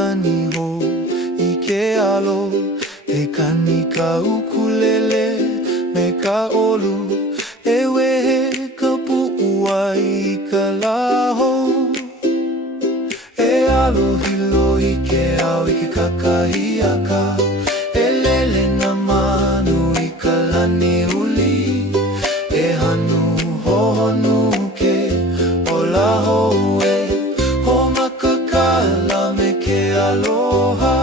kani ho I ke alo E kani ka ukulele me ka olu E wehe ka pu'ua I ka laho E alo hilo I ke au I ke kakahiaka E lele na manu I ka lani uli E hanu hohonu ke o laho e Ho makakala me ke aloha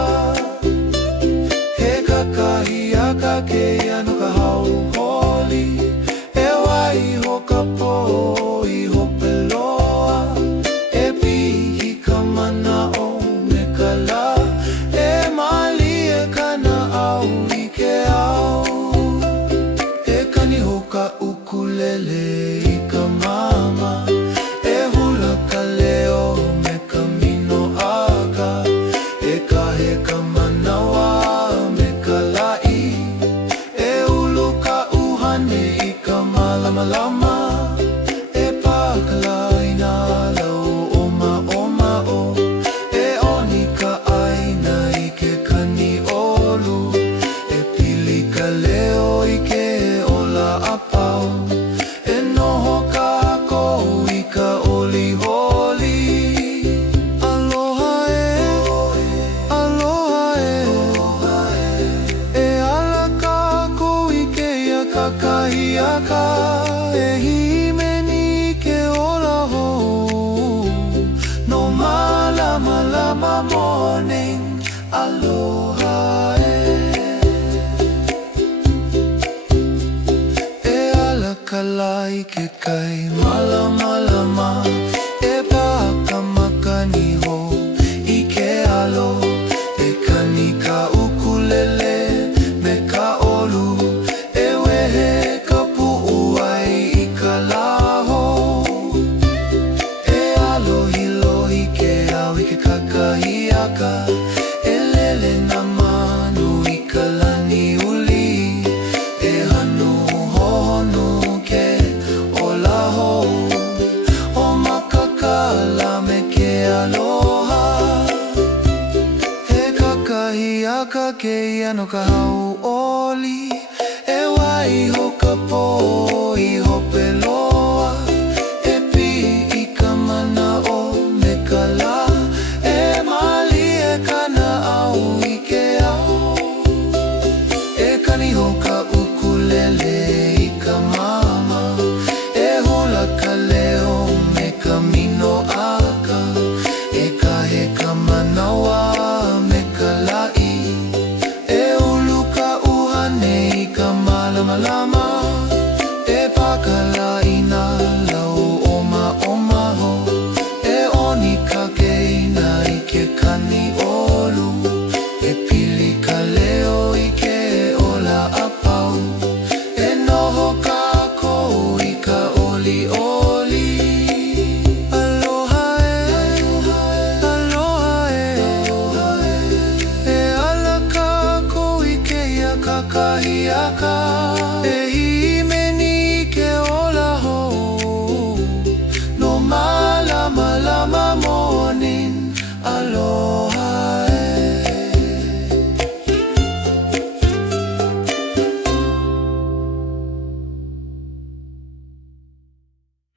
He kakahiaka ke ano ka hau holi E wai ho ka po I hope loa E pihi ka mana o me ka la E mali e kana au I ke au E kani ho ka ukulele I ka mama E hula ka leo me ka mino aka E ka he ka manawa me ka lai E ulu ka uhane I ka malama E pakala I na lau oma o E oni ka aina I ke kani olu E pili ka leo I ke ola apau E noho ka ako I ka oli holi Aloha E ala ka ako I ke ia kakahiaka E himeni ke ola hou No malama morning Aloha E ala ka lai ke kai malama E paka makani ho I ke alo E kani ka ukulele me ka olu E wehe ka pu'ua I ka laho E alo hilo I ke au I ke kakahiaka E lele na manu I ka lani uli E hanu hohonu ke o laho O makakala me ke aloha He kakahiaka ke ano ka hau oli E wai ho ka po I hope loa E pihi I ka mana o me ka la E mali e kana au I ke au E kani ho ka ukulele I ka mama E hula ka leo me ka mino aka E ka he ka manawa me ka lai E ulu ka uhane I ka malama E pakala I na lau oma ho E oni ka keina I ke kani o